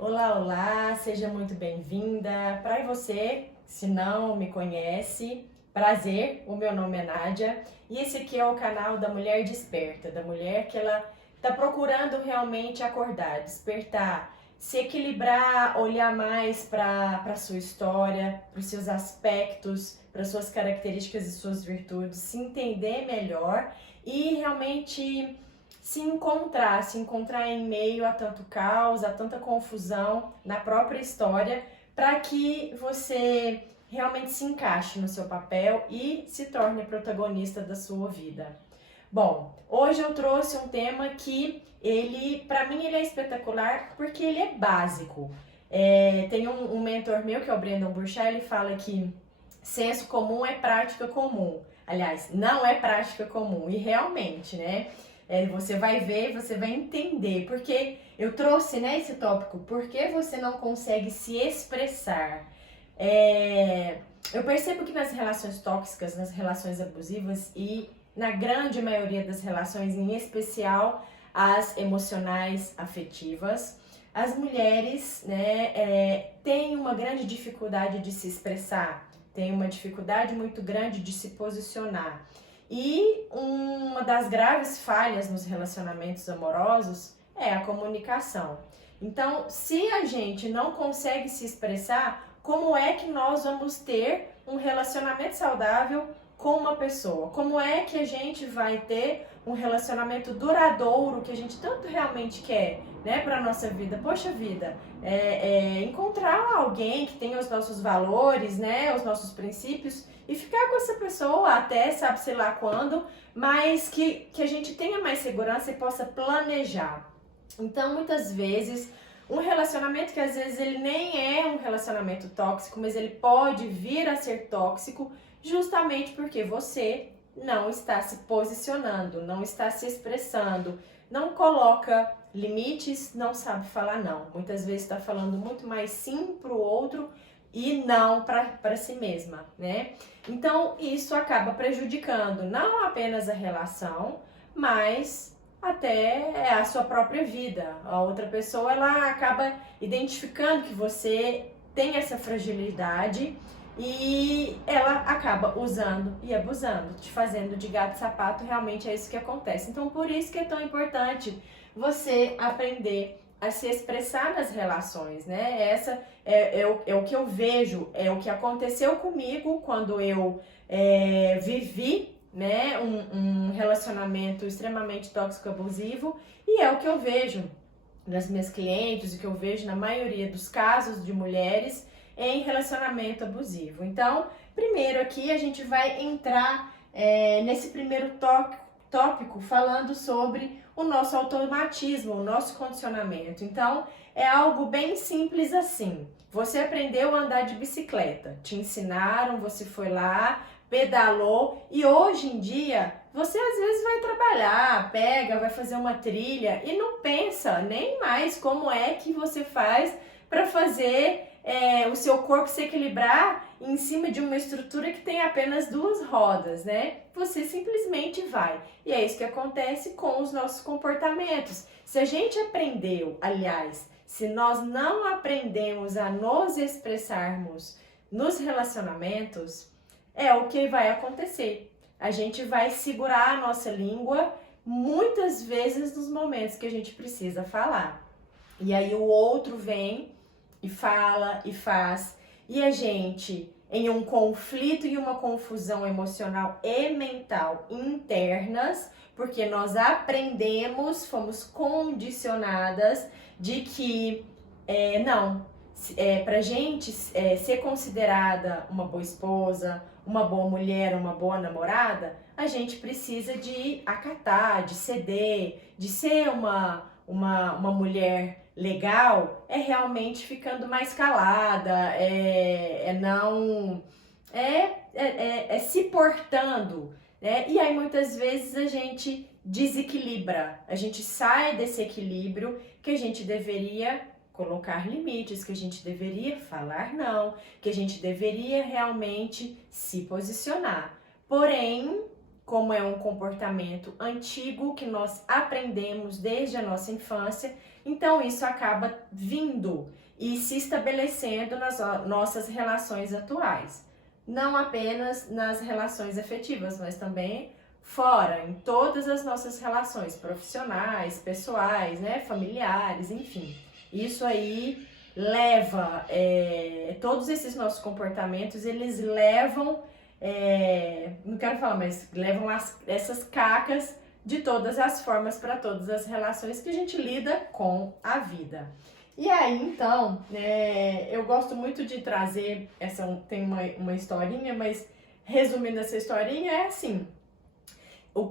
Olá, olá, seja muito bem-vinda. Para você, se não me conhece, prazer, o meu nome é Nádia e esse aqui é o canal da Mulher Desperta, da mulher que ela está procurando realmente acordar, despertar, se equilibrar, olhar mais para a sua história, para os seus aspectos, para suas características e suas virtudes, se entender melhor e realmente se encontrar em meio a tanto caos, a tanta confusão na própria história, para que você realmente se encaixe no seu papel e se torne protagonista da sua vida. Bom, hoje eu trouxe um tema que para mim ele é espetacular porque ele é básico. Tem um mentor meu que é o Brandon Burchard, ele fala que senso comum é prática comum. Aliás, não é prática comum e realmente, né? Você vai ver, você vai entender, porque eu trouxe, né, esse tópico, por que você não consegue se expressar. Eu percebo que nas relações tóxicas, nas relações abusivas e na grande maioria das relações, em especial as emocionais, afetivas, as mulheres, né, têm uma grande dificuldade de se expressar, têm uma dificuldade muito grande de se posicionar. E uma das graves falhas nos relacionamentos amorosos é a comunicação. Então, se a gente não consegue se expressar, como é que nós vamos ter um relacionamento saudável com uma pessoa? Como é que a gente vai ter um relacionamento duradouro que a gente tanto realmente quer, né, para nossa vida? Poxa vida, encontrar alguém que tenha os nossos valores, né, os nossos princípios e ficar com essa pessoa até sabe sei lá quando, mas que a gente tenha mais segurança e possa planejar. Então, muitas vezes, um relacionamento que às vezes ele nem é um relacionamento tóxico, mas ele pode vir a ser tóxico justamente porque você não está se posicionando, não está se expressando, não coloca limites, não sabe falar não. Muitas vezes está falando muito mais sim para o outro e não para si mesma, né? Então isso acaba prejudicando não apenas a relação, mas até a sua própria vida. A outra pessoa ela acaba identificando que você tem essa fragilidade e ela acaba usando e abusando, te fazendo de gato e sapato. Realmente é isso que acontece. Então por isso que é tão importante você aprender a se expressar nas relações, né? Essa é o que eu vejo, é o que aconteceu comigo quando eu vivi, né, um relacionamento extremamente tóxico abusivo, e é o que eu vejo nas minhas clientes, o que eu vejo na maioria dos casos de mulheres em relacionamento abusivo. Então, primeiro aqui a gente vai entrar nesse primeiro tópico falando sobre o nosso automatismo, o nosso condicionamento. Então, é algo bem simples assim. Você aprendeu a andar de bicicleta, te ensinaram, você foi lá, pedalou e hoje em dia você às vezes vai trabalhar, vai fazer uma trilha e não pensa nem mais como é que você faz para fazer o seu corpo se equilibrar em cima de uma estrutura que tem apenas duas rodas, né? Você simplesmente vai. E é isso que acontece com os nossos comportamentos. Se a gente aprendeu, aliás, se nós não aprendemos a nos expressarmos nos relacionamentos, é o que vai acontecer. A gente vai segurar a nossa língua muitas vezes nos momentos que a gente precisa falar. E aí o outro vem e fala e faz, e a gente, em um conflito e uma confusão emocional e mental internas, porque nós aprendemos, fomos condicionadas de que pra gente ser considerada uma boa esposa, uma boa mulher, uma boa namorada, a gente precisa de acatar, de ceder, de ser uma mulher legal, realmente ficando mais calada, se portando, né? E aí muitas vezes a gente desequilibra, a gente sai desse equilíbrio que a gente deveria colocar limites, que a gente deveria falar não, que a gente deveria realmente se posicionar. Porém, como é um comportamento antigo que nós aprendemos desde a nossa infância, Então isso acaba vindo e se estabelecendo nas nossas relações atuais. Não apenas nas relações afetivas, mas também fora, em todas as nossas relações profissionais, pessoais, né, familiares, enfim. Isso aí leva, todos esses nossos comportamentos, eles levam, não quero falar, mas levam essas cacas de todas as formas para todas as relações que a gente lida com a vida. E aí, então, eu gosto muito de trazer, tem uma historinha, mas resumindo essa historinha, é assim,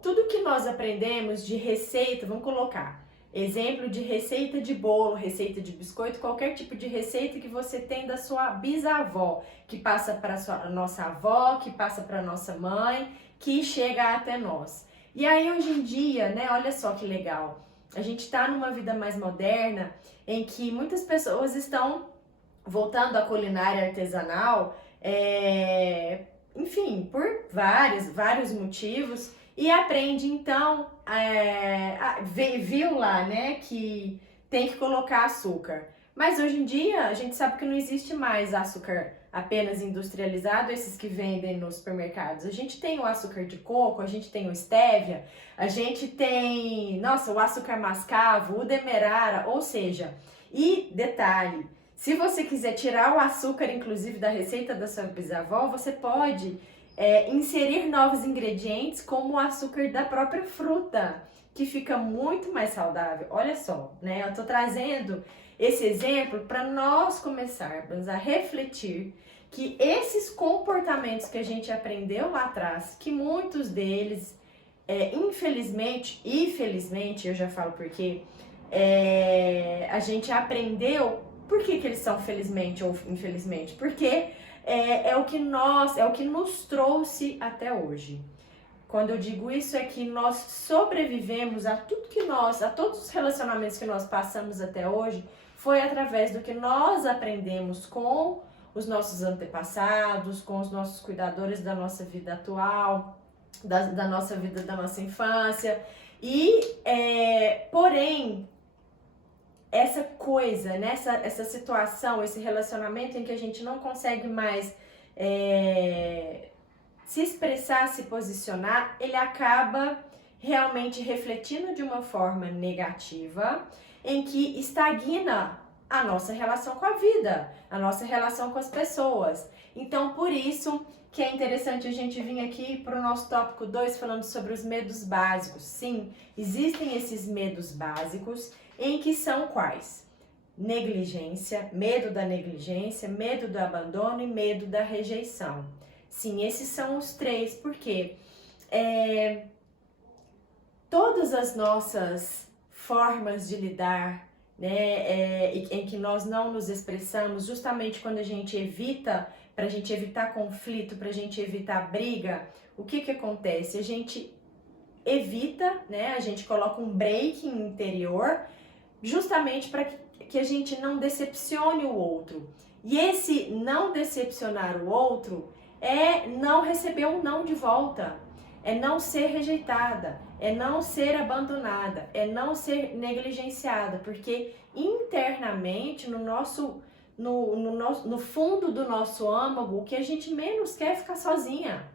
tudo que nós aprendemos de receita, vamos colocar, exemplo de receita de bolo, receita de biscoito, qualquer tipo de receita que você tem da sua bisavó, que passa para a nossa avó, que passa para a nossa mãe, que chega até nós. E aí, hoje em dia, né, olha só que legal, a gente está numa vida mais moderna, em que muitas pessoas estão voltando à culinária artesanal, enfim, por vários motivos, e aprende então, viu lá, né, que tem que colocar açúcar. Mas hoje em dia a gente sabe que não existe mais açúcar apenas industrializado, esses que vendem nos supermercados. A gente tem o açúcar de coco, a gente tem o stevia, a gente tem, o açúcar mascavo, o demerara, ou seja, e detalhe, se você quiser tirar o açúcar, inclusive, da receita da sua bisavó, você pode inserir novos ingredientes, como o açúcar da própria fruta, que fica muito mais saudável. Olha só, né? Eu tô trazendo esse exemplo para nós começarmos a refletir que esses comportamentos que a gente aprendeu lá atrás, que muitos deles, infelizmente e felizmente, eu já falo por quê, a gente aprendeu. Por que eles são felizmente ou infelizmente? Porque é o que nos trouxe até hoje. Quando eu digo isso, é que nós sobrevivemos a todos os relacionamentos que nós passamos até hoje, foi através do que nós aprendemos com os nossos antepassados, com os nossos cuidadores da nossa vida atual, da nossa vida, da nossa infância. E, porém, essa coisa, né? Essa situação, esse relacionamento em que a gente não consegue mais se expressar, se posicionar, ele acaba realmente refletindo de uma forma negativa, em que estagna a nossa relação com a vida, a nossa relação com as pessoas. Então, por isso que é interessante a gente vir aqui para o nosso tópico 2, falando sobre os medos básicos. Sim, existem esses medos básicos, em que são quais? Negligência, medo da negligência, medo do abandono e medo da rejeição. Sim, esses são os três, porque todas as nossas formas de lidar, né, em que nós não nos expressamos, justamente quando a gente evita, para a gente evitar conflito, para a gente evitar briga, o que acontece? A gente evita, né, a gente coloca um break interior, justamente para que a gente não decepcione o outro. E esse não decepcionar o outro é não receber um não de volta, é não ser rejeitada, é não ser abandonada, é não ser negligenciada, porque internamente no fundo do nosso âmago, o que a gente menos quer é ficar sozinha,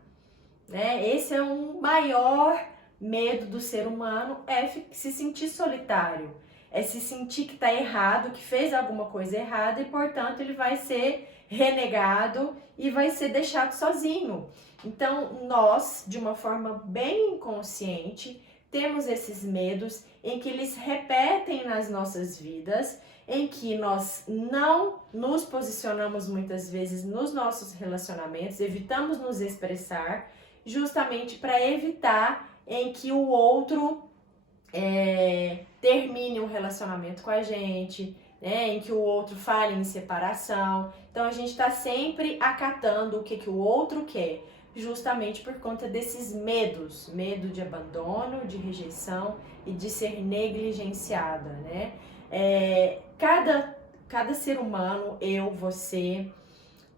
né? Esse é um maior medo do ser humano, é se sentir solitário, é se sentir que está errado, que fez alguma coisa errada e, portanto, ele vai ser renegado e vai ser deixado sozinho. Então, nós, de uma forma bem inconsciente, temos esses medos em que eles repetem nas nossas vidas, em que nós não nos posicionamos muitas vezes nos nossos relacionamentos, evitamos nos expressar, justamente para evitar em que o outro termine um relacionamento com a gente, né, em que o outro fale em separação. Então a gente está sempre acatando o que o outro quer, justamente por conta desses medos, medo de abandono, de rejeição e de ser negligenciada, né? Cada ser humano, eu, você,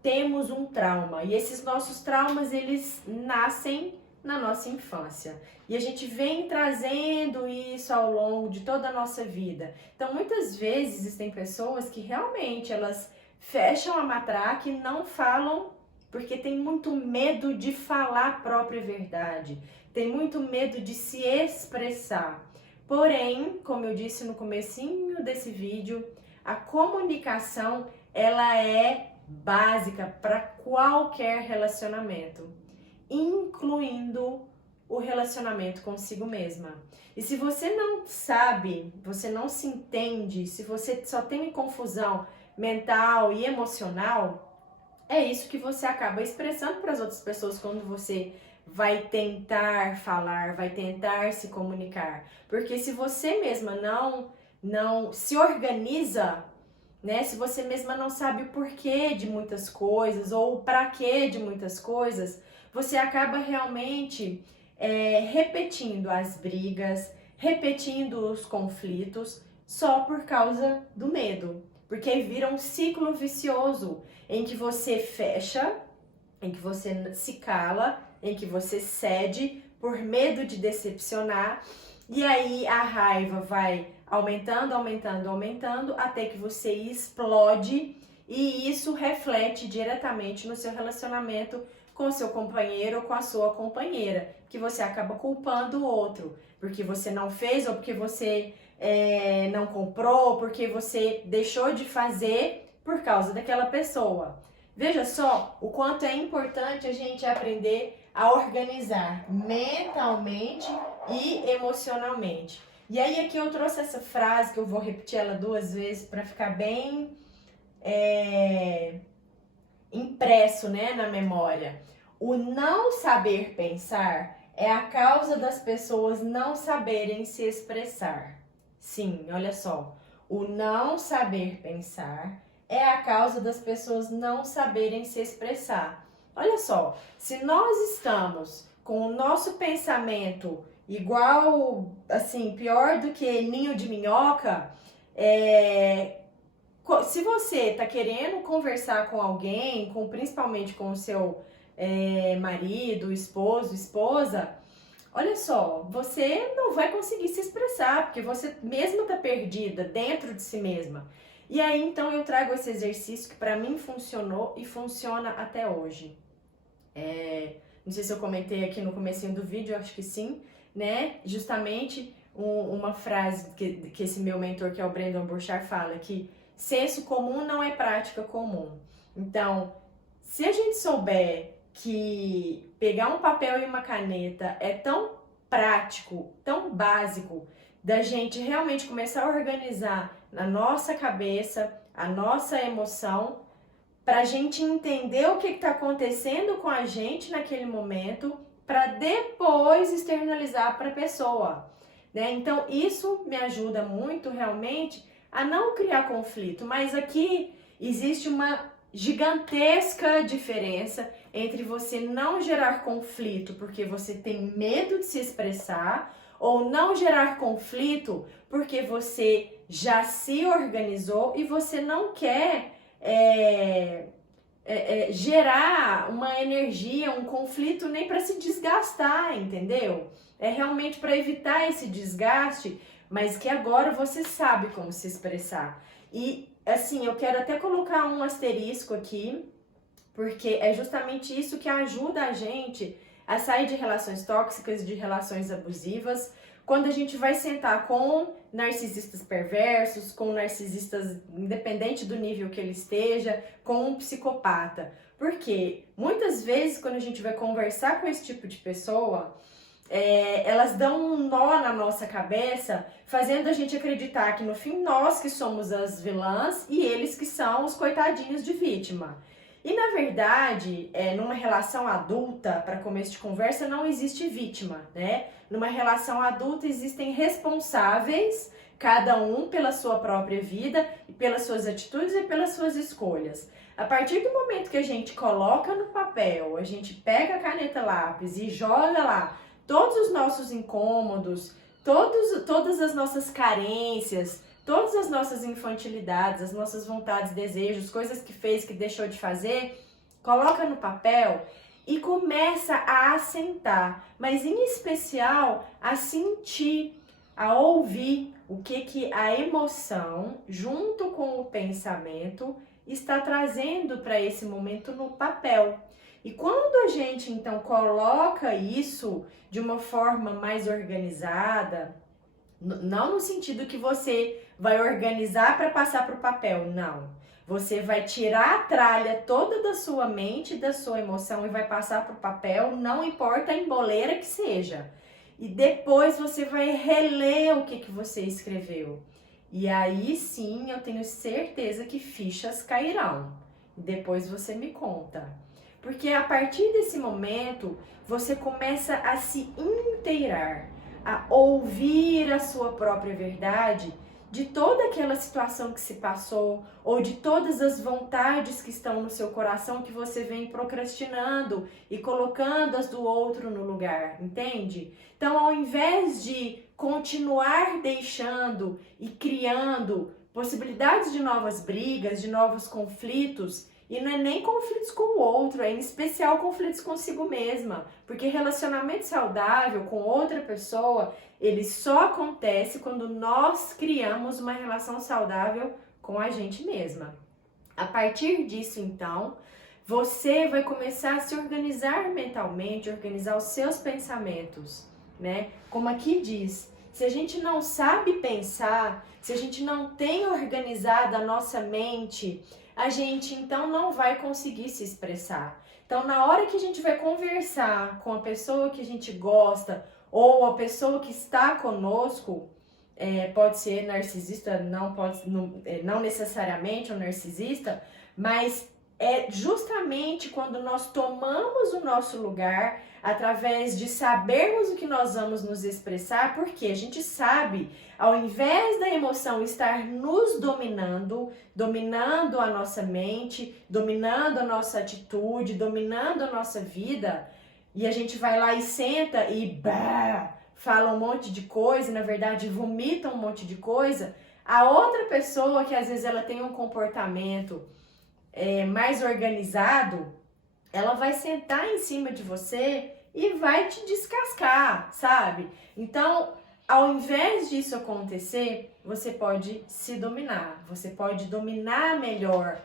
temos um trauma, e esses nossos traumas, eles nascem na nossa infância. E a gente vem trazendo isso ao longo de toda a nossa vida. Então, muitas vezes existem pessoas que realmente elas fecham a matraca e não falam porque tem muito medo de falar a própria verdade, tem muito medo de se expressar. Porém, como eu disse no comecinho desse vídeo, a comunicação ela é básica para qualquer relacionamento, incluindo o relacionamento consigo mesma. E se você não sabe, você não se entende, se você só tem confusão mental e emocional, é isso que você acaba expressando para as outras pessoas quando você vai tentar falar, vai tentar se comunicar. Porque se você mesma não se organiza, né? Se você mesma não sabe o porquê de muitas coisas ou o para quê de muitas coisas, você acaba realmente repetindo as brigas, repetindo os conflitos só por causa do medo. Porque vira um ciclo vicioso em que você fecha, em que você se cala, em que você cede por medo de decepcionar, e aí a raiva vai aumentando, aumentando, aumentando, até que você explode, e isso reflete diretamente no seu relacionamento com o seu companheiro ou com a sua companheira, que você acaba culpando o outro, porque você não fez ou porque você não comprou, porque você deixou de fazer por causa daquela pessoa. Veja só o quanto é importante a gente aprender a organizar mentalmente e emocionalmente. E aí aqui eu trouxe essa frase que eu vou repetir ela 2 vezes para ficar bem impresso, né, na memória. O não saber pensar é a causa das pessoas não saberem se expressar. Sim, olha só. O não saber pensar é a causa das pessoas não saberem se expressar. Olha só, se nós estamos com o nosso pensamento igual, assim, pior do que ninho de minhoca, se você está querendo conversar com alguém, principalmente com o seu marido, esposo, esposa, olha só, você não vai conseguir se expressar, porque você mesma está perdida dentro de si mesma. E aí, então, eu trago esse exercício que para mim funcionou e funciona até hoje. Não sei se eu comentei aqui no comecinho do vídeo, acho que sim, né? Justamente uma frase que esse meu mentor, que é o Brandon Burchard, fala, que senso comum não é prática comum. Então, se a gente souber que pegar um papel e uma caneta é tão prático, tão básico, da gente realmente começar a organizar na nossa cabeça a nossa emoção, para a gente entender o que está acontecendo com a gente naquele momento, para depois externalizar para a pessoa, né? Então, isso me ajuda muito realmente a não criar conflito, mas aqui existe uma gigantesca diferença entre você não gerar conflito porque você tem medo de se expressar ou não gerar conflito porque você já se organizou e você não quer gerar uma energia, um conflito nem para se desgastar, entendeu? É realmente para evitar esse desgaste, mas que agora você sabe como se expressar. E assim, eu quero até colocar um asterisco aqui, porque é justamente isso que ajuda a gente a sair de relações tóxicas, de relações abusivas, quando a gente vai sentar com narcisistas perversos, com narcisistas, independente do nível que ele esteja, com um psicopata. Porque muitas vezes, quando a gente vai conversar com esse tipo de pessoa, elas dão um nó na nossa cabeça, fazendo a gente acreditar que no fim nós que somos as vilãs e eles que são os coitadinhos de vítima. E na verdade, numa relação adulta, para começo de conversa, não existe vítima, né? Numa relação adulta existem responsáveis, cada um pela sua própria vida, pelas suas atitudes e pelas suas escolhas. A partir do momento que a gente coloca no papel, a gente pega a caneta lápis e joga lá todos os nossos incômodos, todas as nossas carências, todas as nossas infantilidades, as nossas vontades, desejos, coisas que fez, que deixou de fazer, coloca no papel e começa a assentar, mas em especial a sentir, a ouvir o que a emoção, junto com o pensamento, está trazendo para esse momento no papel. E quando a gente então coloca isso de uma forma mais organizada, não no sentido que você vai organizar para passar para o papel, não. Você vai tirar a tralha toda da sua mente, da sua emoção e vai passar para o papel, não importa a emboleira que seja. E depois você vai reler o que você escreveu. E aí sim eu tenho certeza que fichas cairão. Depois você me conta. Porque a partir desse momento você começa a se inteirar, a ouvir a sua própria verdade de toda aquela situação que se passou ou de todas as vontades que estão no seu coração que você vem procrastinando e colocando as do outro no lugar, entende? Então, ao invés de continuar deixando e criando possibilidades de novas brigas, de novos conflitos, e não é nem conflitos com o outro, é em especial conflitos consigo mesma, porque relacionamento saudável com outra pessoa, ele só acontece quando nós criamos uma relação saudável com a gente mesma. A partir disso, então, você vai começar a se organizar mentalmente, organizar os seus pensamentos, né? Como aqui diz, se a gente não sabe pensar, se a gente não tem organizado a nossa mente, a gente então não vai conseguir se expressar. Então, na hora que a gente vai conversar com a pessoa que a gente gosta ou a pessoa que está conosco, pode ser narcisista, não necessariamente um narcisista, mas é justamente quando nós tomamos o nosso lugar através de sabermos o que nós vamos nos expressar, porque a gente sabe, ao invés da emoção estar nos dominando, dominando a nossa mente, dominando a nossa atitude, dominando a nossa vida, e a gente vai lá e senta e fala um monte de coisa, na verdade vomita um monte de coisa, a outra pessoa que às vezes ela tem um comportamento mais organizado, ela vai sentar em cima de você e vai te descascar, sabe? Então, ao invés disso acontecer, você pode se dominar, você pode dominar melhor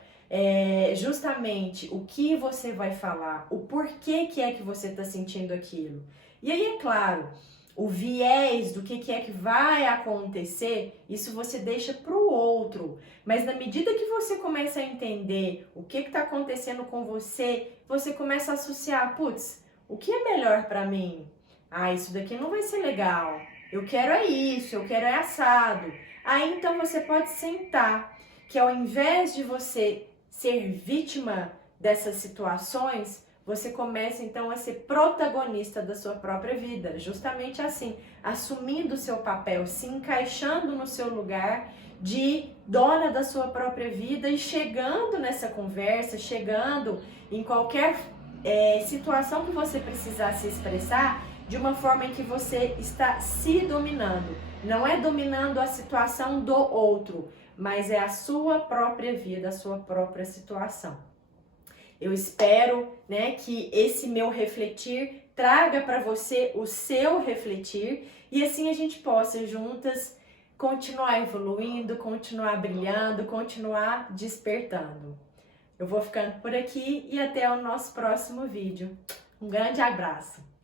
justamente o que você vai falar, o porquê que é que você está sentindo aquilo. E aí, é claro, o viés do que é que vai acontecer, isso você deixa para o outro. Mas na medida que você começa a entender o que está acontecendo com você, você começa a associar, putz, o que é melhor para mim? Ah, isso daqui não vai ser legal. Eu quero é isso, eu quero é assado. Aí então você pode sentar, que ao invés de você ser vítima dessas situações, você começa então a ser protagonista da sua própria vida, justamente assim, assumindo o seu papel, se encaixando no seu lugar de dona da sua própria vida e chegando nessa conversa, chegando em qualquer situação que você precisar se expressar, de uma forma em que você está se dominando. Não é dominando a situação do outro, mas é a sua própria vida, a sua própria situação. Eu espero, que esse meu refletir traga para você o seu refletir e assim a gente possa juntas continuar evoluindo, continuar brilhando, continuar despertando. Eu vou ficando por aqui e até o nosso próximo vídeo. Um grande abraço!